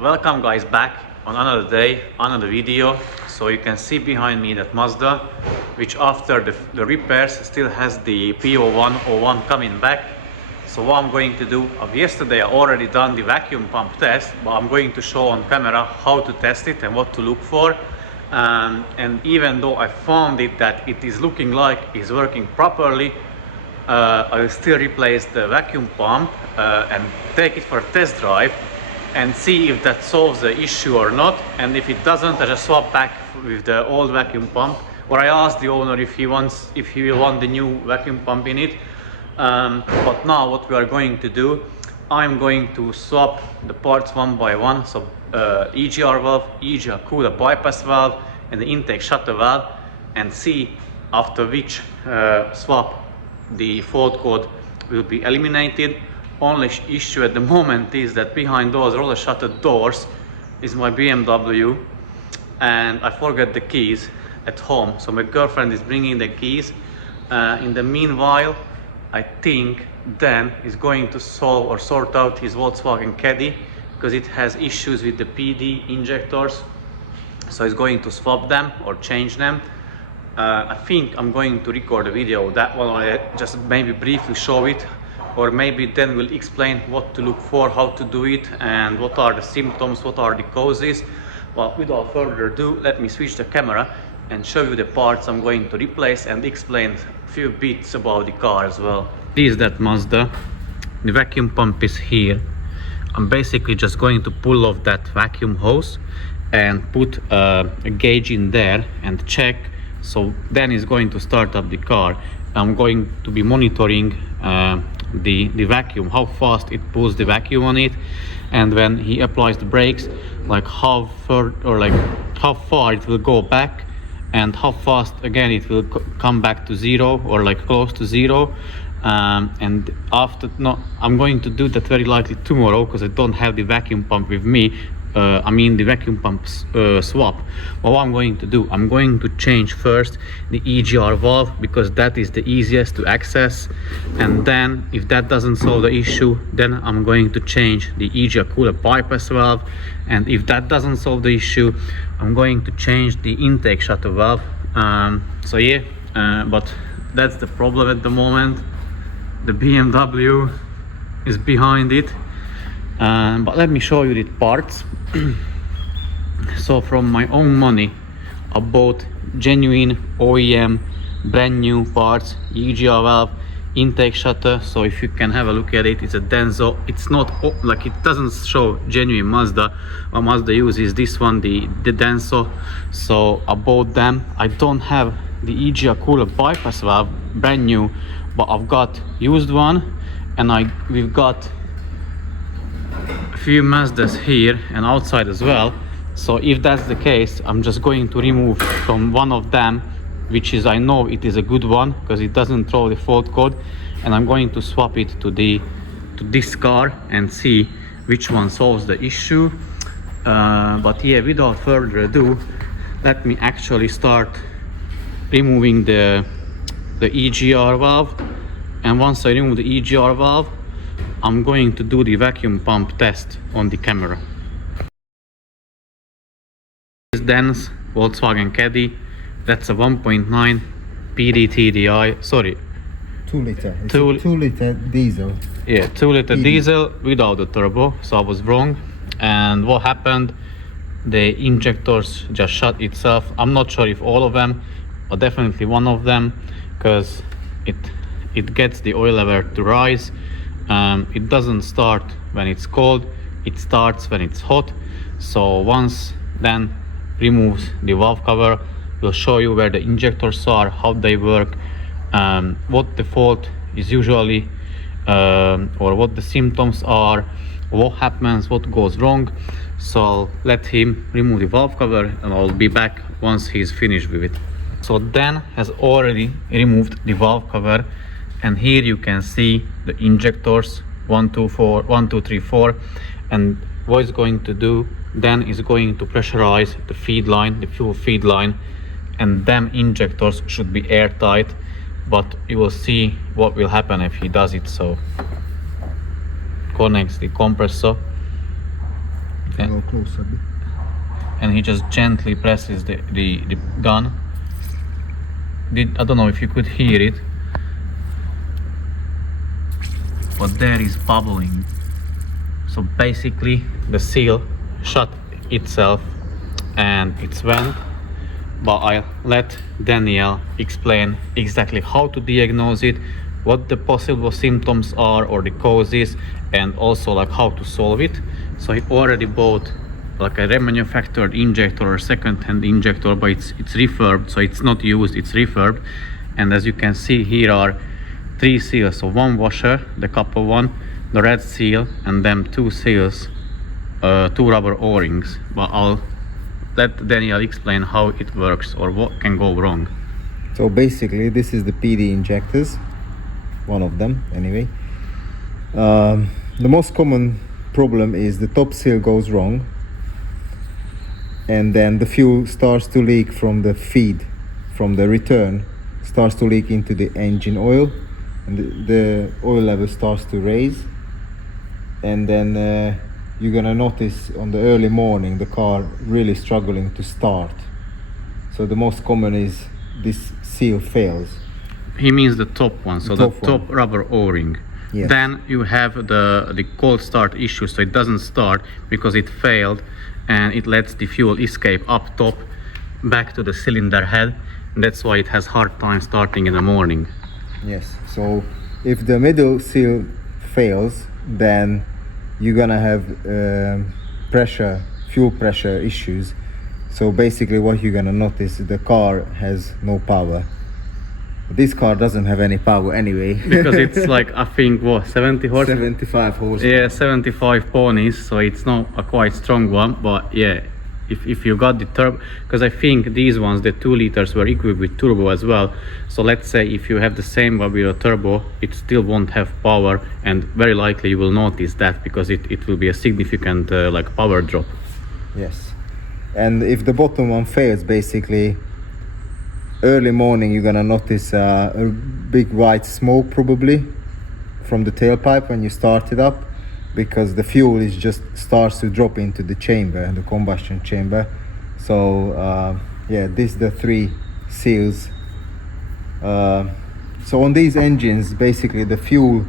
Welcome guys back on another day, another video. So you can see behind me that Mazda, which after the repairs still has the P0101 coming back. So what I'm going to do, yesterday I already done the vacuum pump test, but I'm going to show on camera how to test it and what to look for. And even though I found it that it is looking like it's working properly, I will still replace the vacuum pump and take it for a test drive and see if that solves the issue or not. And if it doesn't, I just swap back with the old vacuum pump, or I ask the owner if he will want the new vacuum pump in it. But now what we are going to do, I'm going to swap the parts one by one. So EGR valve, EGR cooler bypass valve, and the intake shutter valve, and see after which swap the fault code will be eliminated. Only issue at the moment is that behind those roller shutter doors is my BMW, and I forgot the keys at home. So my girlfriend is bringing the keys. In the meanwhile, I think Dan is going to solve or sort out his Volkswagen Caddy because it has issues with the PD injectors. So he's going to swap them or change them. I think I'm going to record a video of that one. I just maybe briefly show it, or maybe then we'll explain what to look for, how to do it, and what are the symptoms, what are the causes. Well, without further ado, let me switch the camera and show you the parts I'm going to replace and explain a few bits about the car as well. This is that Mazda. The vacuum pump is here. I'm basically just going to pull off that vacuum hose and put a gauge in there and check. So then it's going to start up the car. I'm going to be monitoring the vacuum, how fast it pulls the vacuum on it, and when he applies the brakes, like how far it will go back and how fast again it will come back to zero or like close to zero. And after, no, I'm going to do that very likely tomorrow because I don't have the vacuum pump with me. The vacuum pump swap. Well, what I'm going to do, I'm going to change first the EGR valve because that is the easiest to access, and then if that doesn't solve the issue, then I'm going to change the EGR cooler bypass valve, and if that doesn't solve the issue, I'm going to change the intake shutter valve. But that's the problem at the moment. The BMW is behind it. But let me show you the parts. So from my own money I bought genuine OEM brand new parts, EGR valve, intake shutter. So if you can have a look at it, it's a Denso. It's not like, it doesn't show genuine Mazda. What Mazda uses this one, the Denso. So I bought them. I don't have the EGR cooler bypass valve brand new, but I've got used one, and we've got a few Mazdas here and outside as well. So if that's the case, I'm just going to remove from one of them, which is, I know it is a good one because it doesn't throw the fault code, and I'm going to swap it to this car and see which one solves the issue. But yeah, without further ado, let me actually start removing the EGR valve. And once I remove the EGR valve, I'm going to do the vacuum pump test on the camera. This Den's Volkswagen Caddy, that's a 1.9 PD TDI, sorry, 2 liter. It's 2 liter diesel. Yeah, 2 liter diesel without the turbo, so I was wrong. And what happened, the injectors just shut itself. I'm not sure if all of them, but definitely one of them, because it gets the oil level to rise. It doesn't start when it's cold, it starts when it's hot. So once then removes the valve cover, we'll show you where the injectors are, how they work, what the fault is usually, or what the symptoms are, what happens, what goes wrong. So I'll let him remove the valve cover and I'll be back once he's finished with it. So Dan has already removed the valve cover, and here you can see the injectors 1, 2, 3, 4. And what it's going to do, Dan is going to pressurize the feed line, the fuel feed line, and them injectors should be airtight, but you will see what will happen if he does it. So connects the compressor can go closer a bit. And he just gently presses the gun. I don't know if you could hear it, but there is bubbling. So basically the seal shut itself and it's went. But I'll let Daniel explain exactly how to diagnose it, what the possible symptoms are or the causes, and also like how to solve it. So he already bought like a remanufactured injector or second-hand injector, but it's refurbed, so it's not used, it's refurbed. And as you can see, here are 3 seals, so 1 washer, the copper one, the red seal, and then 2 seals, 2 rubber o-rings. But I'll let Daniel explain how it works or what can go wrong. So basically this is the PD injectors, one of them anyway. The most common problem is the top seal goes wrong, and then the fuel starts to leak from the feed, from the return, starts to leak into the engine oil, and the oil level starts to raise. And then you're gonna notice on the early morning the car really struggling to start. So the most common is this seal fails. He means the top one, so the top one. rubber o-ring. Yes. Then you have the cold start issue, so it doesn't start because it failed and it lets the fuel escape up top back to the cylinder head. And that's why it has hard time starting in the morning. Yes, so if the middle seal fails, then you're gonna have fuel pressure issues. So basically what you're gonna notice is the car has no power. This car doesn't have any power anyway. Because it's like, I think, what, 70 horse? 75 horsepower. Yeah, 75 ponies, so it's not a quite strong one, but yeah, if you got the turbo, because I think these ones, the 2 liters, were equipped with turbo as well. So let's say if you have the same but with a turbo, it still won't have power, and very likely you will notice that because it will be a significant like power drop. Yes, and if the bottom one fails, basically early morning you're gonna notice a big white smoke probably from the tailpipe when you start it up, because the fuel is just starts to drop into the chamber, the combustion chamber. So yeah, these the 3 seals. So on these engines, basically the fuel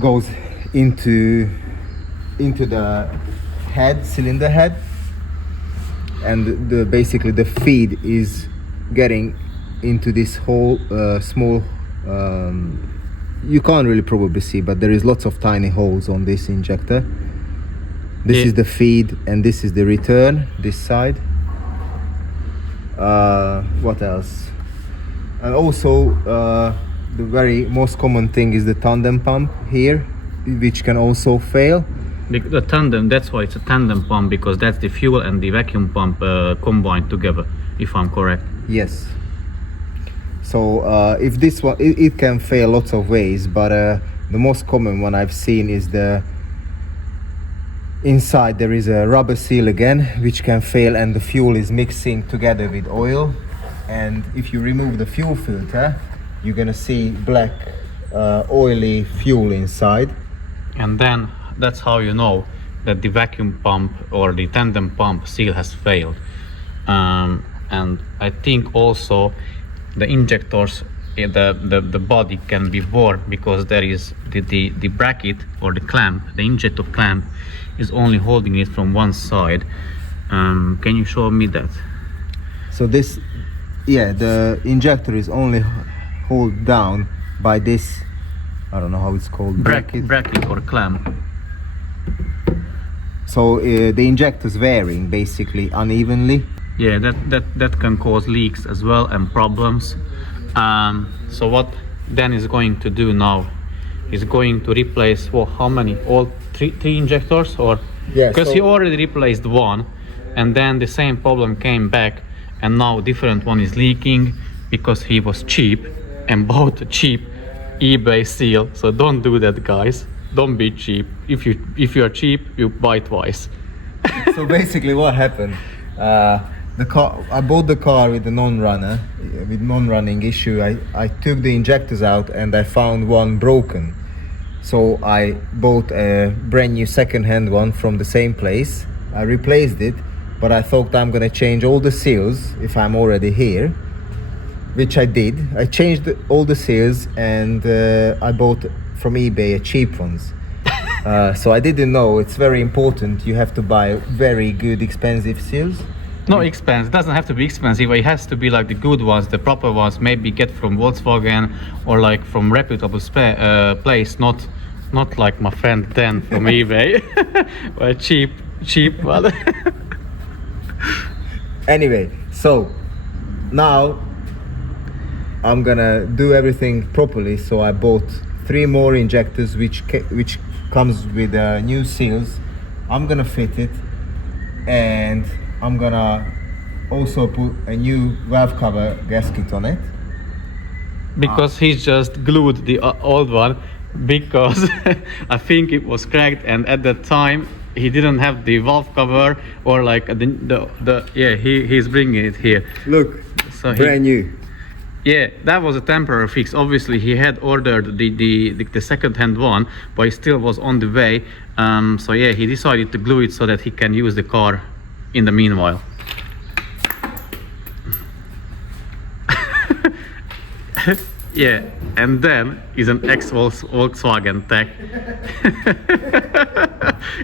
goes into the head, cylinder head, and basically the feed is getting into this whole small, you can't really probably see, but there is lots of tiny holes on this injector. This is the feed and this is the return, this side. What else? And also the very most common thing is the tandem pump here, which can also fail. The tandem, that's why it's a tandem pump, because that's the fuel and the vacuum pump combined together, if I'm correct. Yes. So if this one, it can fail lots of ways, but the most common one I've seen is inside there is a rubber seal again, which can fail, and the fuel is mixing together with oil. And if you remove the fuel filter, you're gonna see black oily fuel inside. And then that's how you know that the vacuum pump or the tandem pump seal has failed. And I think also the injectors, the body can be worn, because there is the bracket or the clamp, the injector clamp is only holding it from one side. Can you show me that? So this, yeah, the injector is only held down by this, I don't know how it's called, bracket or clamp. So the injector's varying basically unevenly. Yeah, that can cause leaks as well and problems. So what Dan is going to do now is going to replace, well, how many? All three injectors, or? Yeah, because he already replaced one, and then the same problem came back, and now different one is leaking because he was cheap and bought a cheap eBay seal. So don't do that, guys. Don't be cheap. If you are cheap, you buy twice. So basically what happened, the car, I bought the car with the non-runner, with non-running issue. I took the injectors out and I found one broken. So I bought a brand new second-hand one from the same place. I replaced it, but I thought I'm gonna change all the seals if I'm already here, which I did. I changed all the seals, and I bought from eBay a cheap ones. So I didn't know it's very important. You have to buy very good, expensive seals. No expense, it doesn't have to be expensive, it has to be like the good ones, the proper ones, maybe get from Volkswagen or like from reputable place, not like my friend Dan from eBay, or cheap one. Anyway, so now I'm gonna do everything properly. So I bought 3 more injectors which comes with new seals. I'm gonna fit it, and I'm gonna also put a new valve cover gasket on it. Because he just glued the old one, because I think it was cracked, and at that time he didn't have the valve cover, or like he's bringing it here. Look, So brand new. Yeah, that was a temporary fix. Obviously, he had ordered the second-hand one, but it still was on the way. So yeah, he decided to glue it so that he can use the car in the meanwhile. Yeah, and then is an ex-Volkswagen tech.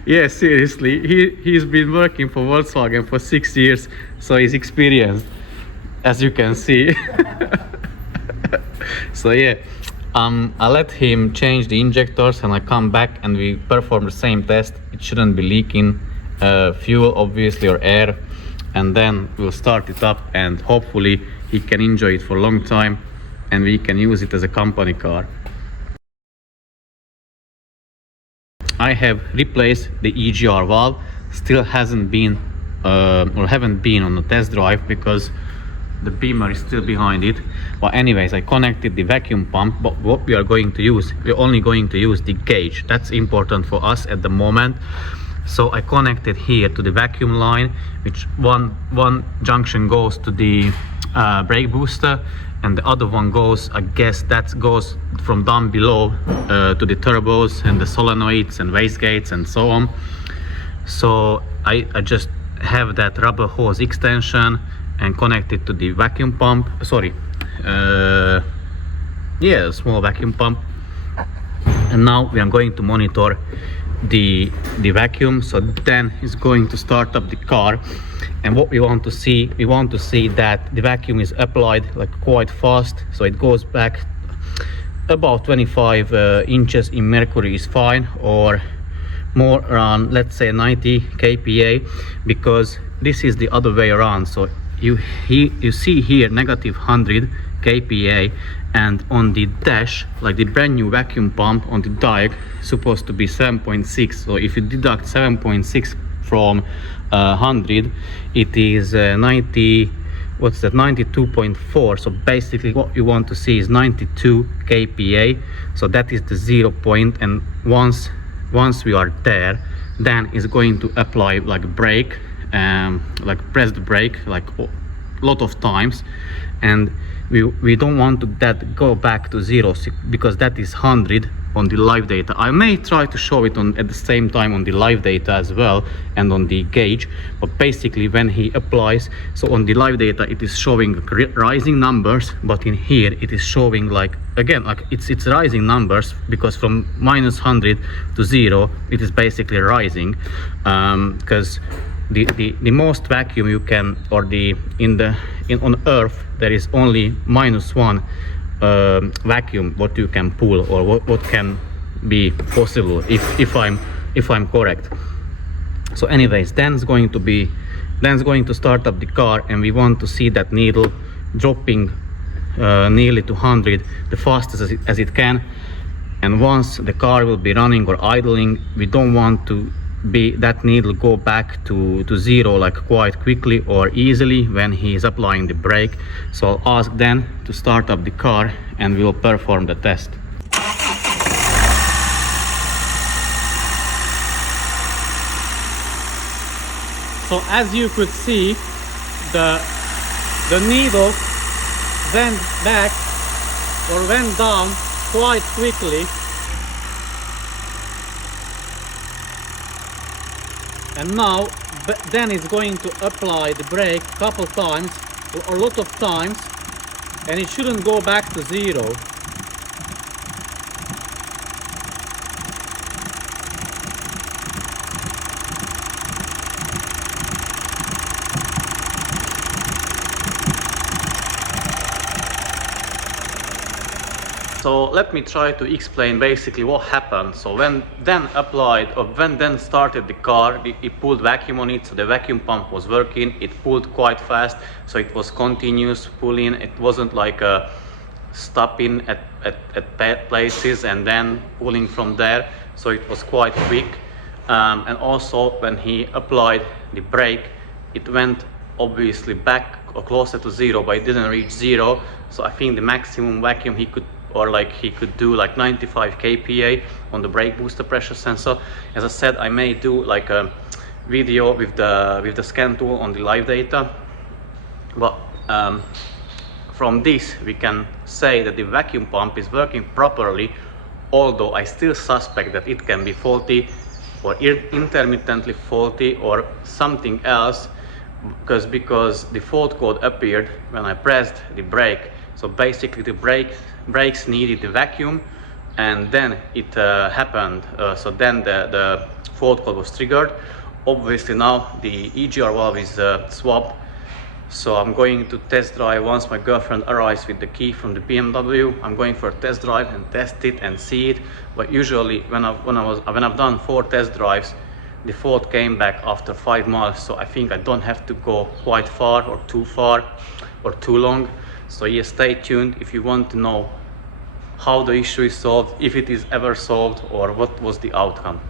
Yeah, seriously, he's been working for Volkswagen for 6 years, so he's experienced, as you can see. So yeah, I let him change the injectors, and I come back and we perform the same test. It shouldn't be leaking fuel, obviously, or air, and then we'll start it up, and hopefully he can enjoy it for a long time and we can use it as a company car. I have replaced the EGR valve. Still hasn't been or haven't been on a test drive because the Beamer is still behind it. But anyways, I connected the vacuum pump, but what we are going to use, we're only going to use the gauge. That's important for us at the moment. So I connected here to the vacuum line, which one junction goes to the brake booster, and the other one goes, I guess that goes from down below to the turbos and the solenoids and wastegates and so on. So I just have that rubber hose extension and connect it to the vacuum pump. Sorry, yeah, a small vacuum pump. And now we are going to monitor the vacuum. So then it's going to start up the car, and what we want to see that the vacuum is applied like quite fast, so it goes back about 25 inches in mercury is fine, or more around, let's say 90 kPa, because this is the other way around. So you see here negative 100 kPa, and on the dash, like the brand new vacuum pump on the diag, supposed to be 7.6. so if you deduct 7.6 from 100, it is 90, what's that, 92.4. so basically what you want to see is 92 kPa. So that is the 0 point, and once we are there, then it's going to apply like brake, like press the brake like a lot of times, and we don't want that go back to 0, because that is 100 on the live data. I may try to show it at the same time on the live data as well and on the gauge, but basically when he applies, so on the live data it is showing rising numbers, but in here it is showing like, again, like it's rising numbers, because from -100 to 0 it is basically rising, because the most vacuum you can, or on Earth there is only -1 vacuum what you can pull, or what can be possible if I'm correct. So anyways, Dan's going to start up the car, and we want to see that needle dropping nearly to 100 the fastest as it can. And once the car will be running or idling, we don't want to that needle go back to 0 like quite quickly or easily when he is applying the brake. So I'll ask Dan to start up the car and we will perform the test. So as you could see, the needle went back or went down quite quickly. And now then it's going to apply the brake a couple times or a lot of times, and it shouldn't go back to zero. So let me try to explain basically what happened. So when then started the car, it pulled vacuum on it, so the vacuum pump was working, it pulled quite fast, so it was continuous pulling. It wasn't like stopping at bad places and then pulling from there, so it was quite quick. And also when he applied the brake, it went obviously back or closer to zero, but it didn't reach zero. So I think the maximum vacuum he could do like 95 kPa on the brake booster pressure sensor. As I said, I may do like a video with the scan tool on the live data, but from this we can say that the vacuum pump is working properly, although I still suspect that it can be faulty or intermittently faulty or something else, because the fault code appeared when I pressed the brake. So basically the brakes needed the vacuum, and then it happened. So then the fault code was triggered. Obviously now the EGR valve is swapped. So I'm going to test drive once my girlfriend arrives with the key from the BMW. I'm going for a test drive and test it and see it. But usually when I've done 4 test drives, the fault came back after 5 miles. So I think I don't have to go quite far or too long. So yes, stay tuned if you want to know how the issue is solved, if it is ever solved, or what was the outcome.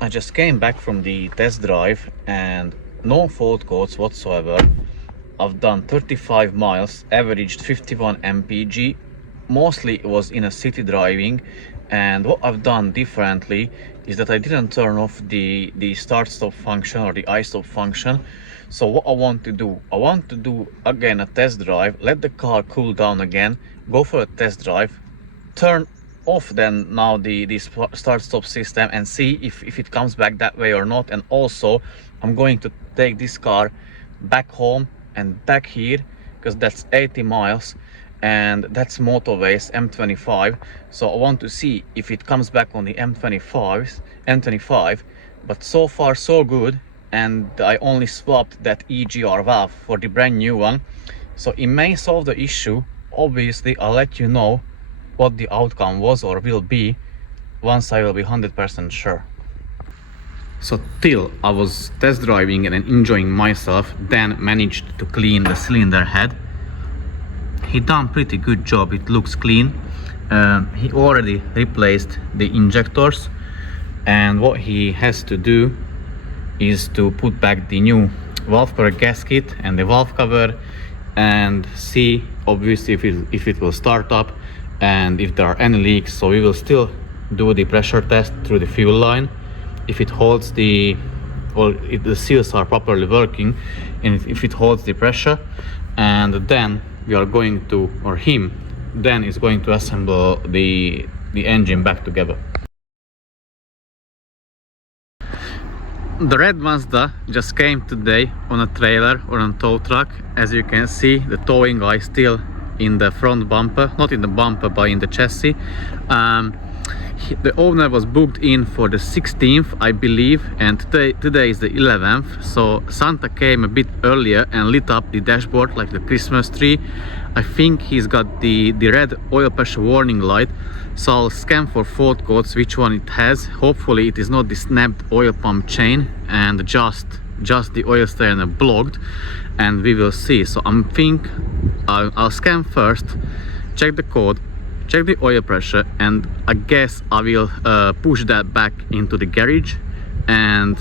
I just came back from the test drive and no fault codes whatsoever. I've done 35 miles, averaged 51 mpg. Mostly it was in a city driving, and what I've done differently is that I didn't turn off the start-stop function or the i-stop function. So what I want to do again a test drive, let the car cool down again, go for a test drive, turn off then now the start-stop system and see if it comes back that way or not. And also I'm going to take this car back home and back here, because that's 80 miles and that's motorways M25. So I want to see if it comes back on the M25, but so far so good. And I only swapped that EGR valve for the brand new one, so it may solve the issue. Obviously I'll let you know what the outcome was or will be once I will be 100% sure. So till I was test driving and enjoying myself, then managed to clean the cylinder head. He done pretty good job, it looks clean. He already replaced the injectors, and what he has to do is to put back the new valve cover gasket and the valve cover and see obviously if it will start up and if there are any leaks. So we will still do the pressure test through the fuel line, if it holds if the seals are properly working and if it holds the pressure, and then we are going to, or him then is going to assemble the engine back together. The red Mazda just came today on a trailer or on a tow truck. As you can see, the towing guy is still in the front bumper, not in the bumper but in the chassis. The owner was booked in for the 16th, I believe, and today is the 11th. So Santa came a bit earlier and lit up the dashboard like the Christmas tree. I think he's got the red oil pressure warning light, so I'll scan for fault codes which one it has. Hopefully it is not the snapped oil pump chain and just the oil strainer blocked, and we will see. So I'll scan first, check the code, check the oil pressure, and I guess I will push that back into the garage and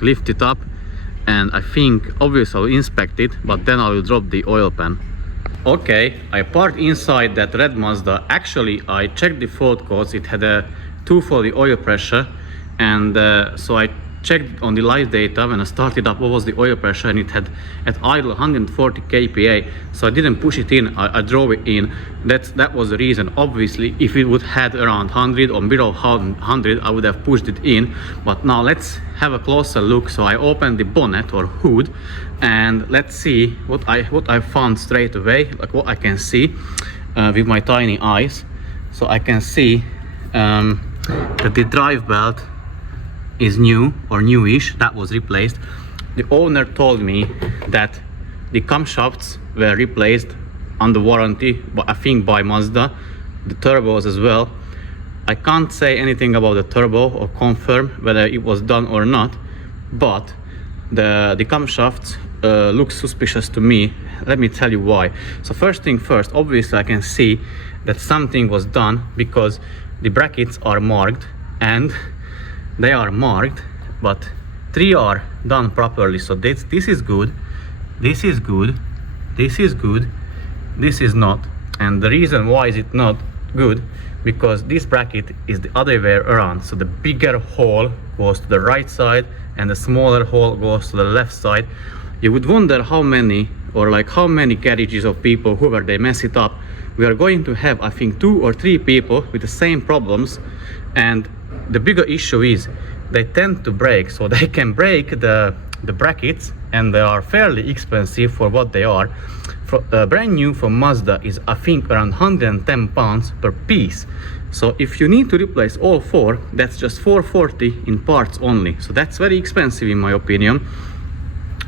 lift it up, and I think obviously I'll inspect it, but then I will drop the oil pan. Okay, I parked inside that red Mazda. Actually I checked the fault codes. It had a 2 for the oil pressure, and so I checked on the live data when I started up what was the oil pressure, and it had at idle 140 kPa, so I didn't push it in, I drove it in. That was the reason. Obviously if it would had around 100 or below 100, I would have pushed it in. But now let's have a closer look. So I opened the bonnet or hood, and let's see what I found straight away, like what I can see with my tiny eyes. So I can see that the drive belt is new or newish, that was replaced. The owner told me that the camshafts were replaced under warranty, but I think by Mazda, the turbos as well. I can't say anything about the turbo or confirm whether it was done or not, but the camshafts look suspicious to me. Let me tell you why. So first thing first, obviously I can see that something was done because the brackets are marked, and they are marked, but 3 are done properly. So this is good, this is good, this is good, this is not. And the reason why is it not good, because this bracket is the other way around. So the bigger hole goes to the right side and the smaller hole goes to the left side. You would wonder how many garages of people, whoever they mess it up, we are going to have, I think, 2 or 3 people with the same problems. And the bigger issue is they tend to break, so they can break the brackets, and they are fairly expensive for what they are. Brand new from Mazda is, I think, around 110 pounds per piece. So if you need to replace all 4, that's just 440 in parts only. So that's very expensive in my opinion.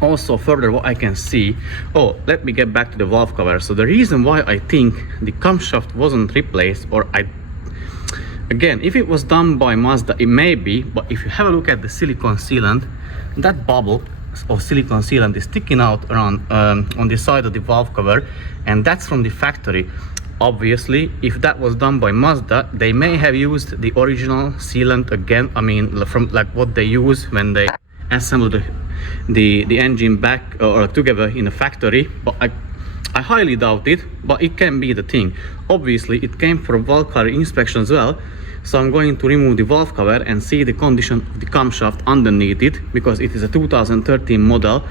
Also further, what I can see, let me get back to the valve cover. So the reason why I think the camshaft wasn't replaced, or again, if it was done by Mazda, it may be, but if you have a look at the silicone sealant, that bubble of silicone sealant is sticking out around on the side of the valve cover, and that's from the factory. Obviously, if that was done by Mazda, they may have used the original sealant again. I mean, from like what they use when they assemble the engine back or together in a factory, but I highly doubt it, but it can be the thing. Obviously it came for a valve cover inspection as well, so I'm going to remove the valve cover and see the condition of the camshaft underneath it, because it is a 2013 model.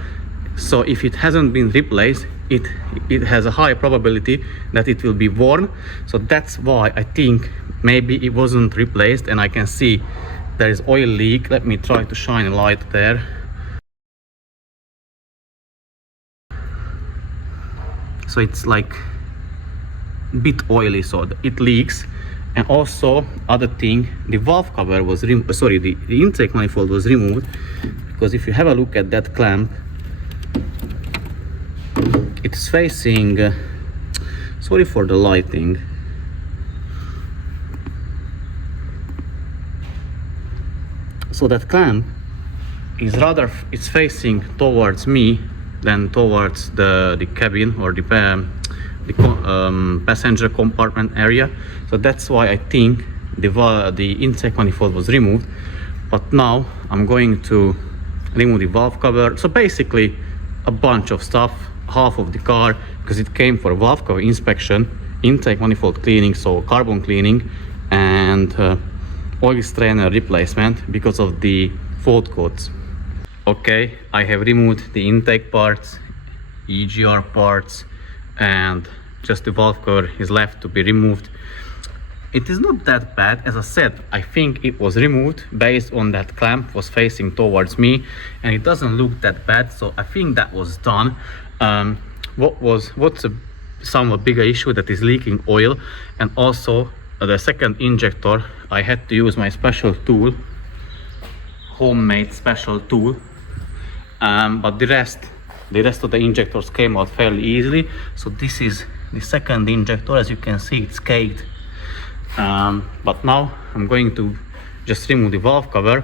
So if it hasn't been replaced, it has a high probability that it will be worn. So that's why I think maybe it wasn't replaced. And I can see there is oil leak. Let me try to shine a light there. So it's like a bit oily, so it leaks. And also other thing, the valve cover was the intake manifold was removed, because if you have a look at that clamp, it's facing sorry for the lighting, so that clamp is it's facing towards me than towards the cabin or the passenger compartment area. So that's why I think the intake manifold was removed. But now I'm going to remove the valve cover. So basically a bunch of stuff, half of the car, because it came for a valve cover inspection, intake manifold cleaning, so carbon cleaning, and oil strainer replacement because of the fault codes. Okay, I have removed the intake parts, EGR parts, and just the valve cover is left to be removed. It is not that bad. As I said, I think it was removed based on that clamp was facing towards me, and it doesn't look that bad, so I think that was done. What's a somewhat bigger issue, that is leaking oil, and also the second injector. I had to use my special tool, homemade special tool, but the rest of the injectors came out fairly easily. So this is the second injector. As you can see, it's caked. But now I'm going to just remove the valve cover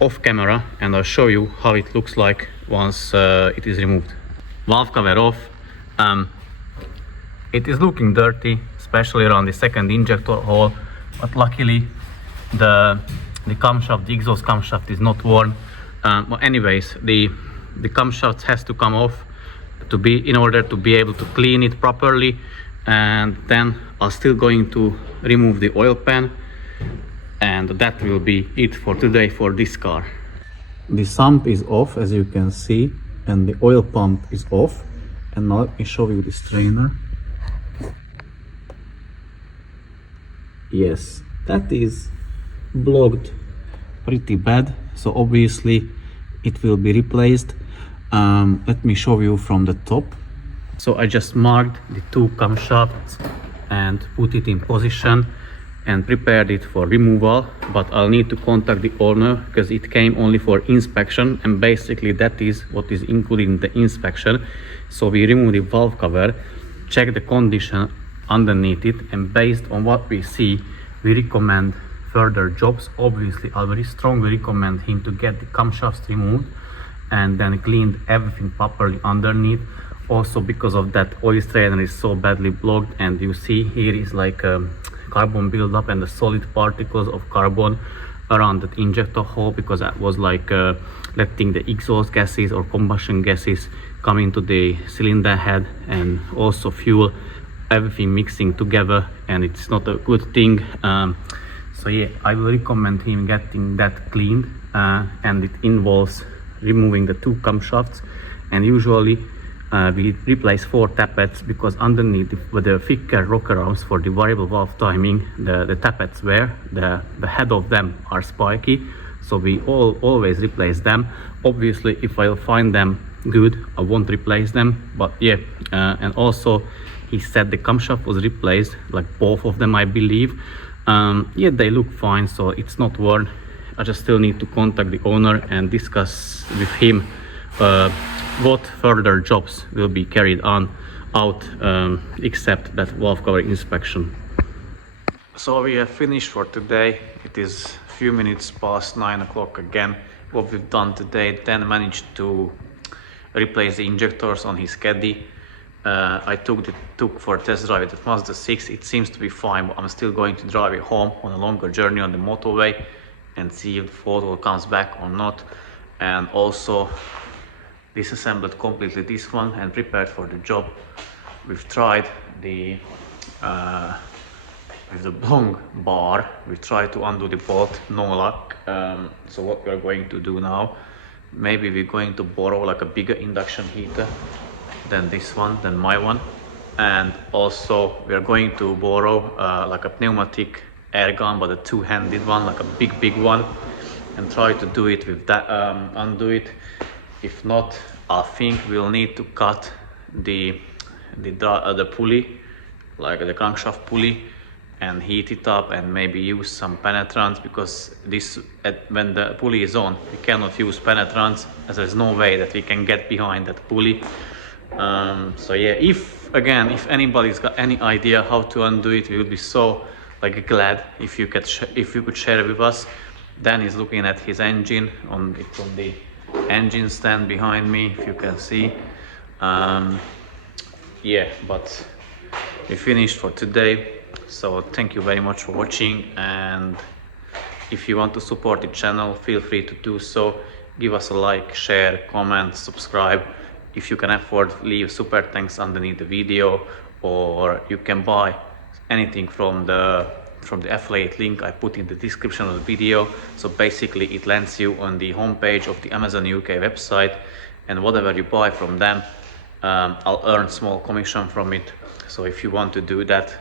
off camera, and I'll show you how it looks like once it is removed. Valve cover off. It is looking dirty, especially around the second injector hole, but luckily the camshaft, the exhaust camshaft, is not worn. But anyways, the camshaft has to come off in order to be able to clean it properly, and then I'm still going to remove the oil pan, and that will be it for today for this car. the sump is off, as you can see, and the oil pump is off. And now let me show you the strainer. Yes, that is blocked pretty bad, so obviously it will be replaced. Let me show you from the top. So I just marked the two camshafts and put it in position and prepared it for removal, but I'll need to contact the owner because it came only for inspection, and basically that is what is included in the inspection. So we remove the valve cover, check the condition underneath it, and based on what we see, we recommend further jobs. Obviously I very strongly recommend him to get the camshafts removed and then cleaned everything properly underneath. Also because of that, oil strainer is so badly blocked, and you see here is like a carbon buildup and the solid particles of carbon around that injector hole, because that was like letting the exhaust gases or combustion gases come into the cylinder head, and also fuel, everything mixing together, and it's not a good thing. So yeah, I will recommend him getting that cleaned, and it involves removing the two camshafts, and usually we replace 4 tappets, because underneath with the thicker rocker arms for the variable valve timing, the tappets the head of them are spiky, so we always replace them. Obviously if I'll find them good, I won't replace them, but yeah. And also he said the camshaft was replaced, like both of them I believe. Yeah, they look fine, so it's not worth. I just still need to contact the owner and discuss with him what further jobs will be carried out except that valve cover inspection. So we have finished for today. It is a few minutes past 9 o'clock again. What we've done today, then managed to replace the injectors on his caddy. I took for a test drive at Mazda 6. It seems to be fine, but I'm still going to drive it home on a longer journey on the motorway and see if the photo comes back or not. And also disassembled completely this one and prepared for the job. We've tried the with the long bar, we tried to undo the bolt, no luck. So what we're going to do now, maybe we're going to borrow like a bigger induction heater than this one, than my one, and also we're going to borrow like a pneumatic air gun, but a two-handed one, like a big one, and try to do it with that, undo it. If not, I think we'll need to cut the pulley, like the crankshaft pulley, and heat it up and maybe use some penetrants, because this when the pulley is on, we cannot use penetrants as there's no way that we can get behind that pulley. So yeah, if anybody's got any idea how to undo it, we would be so like glad if you could share it with us. Dan is looking at his engine on the engine stand behind me, if you can see. Yeah, but we finished for today, so thank you very much for watching, and if you want to support the channel, feel free to do so. Give us a like, share, comment, subscribe. If you can afford, leave super thanks underneath the video, or you can buy anything from the affiliate link I put in the description of the video. So basically it lands you on the homepage of the Amazon UK website, and whatever you buy from them, I'll earn small commission from it. So if you want to do that,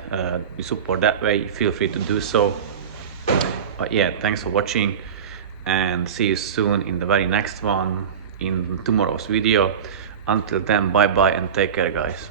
you support that way, feel free to do so. But yeah, thanks for watching, and see you soon in the very next one, in tomorrow's video. Until then, bye bye and take care, guys.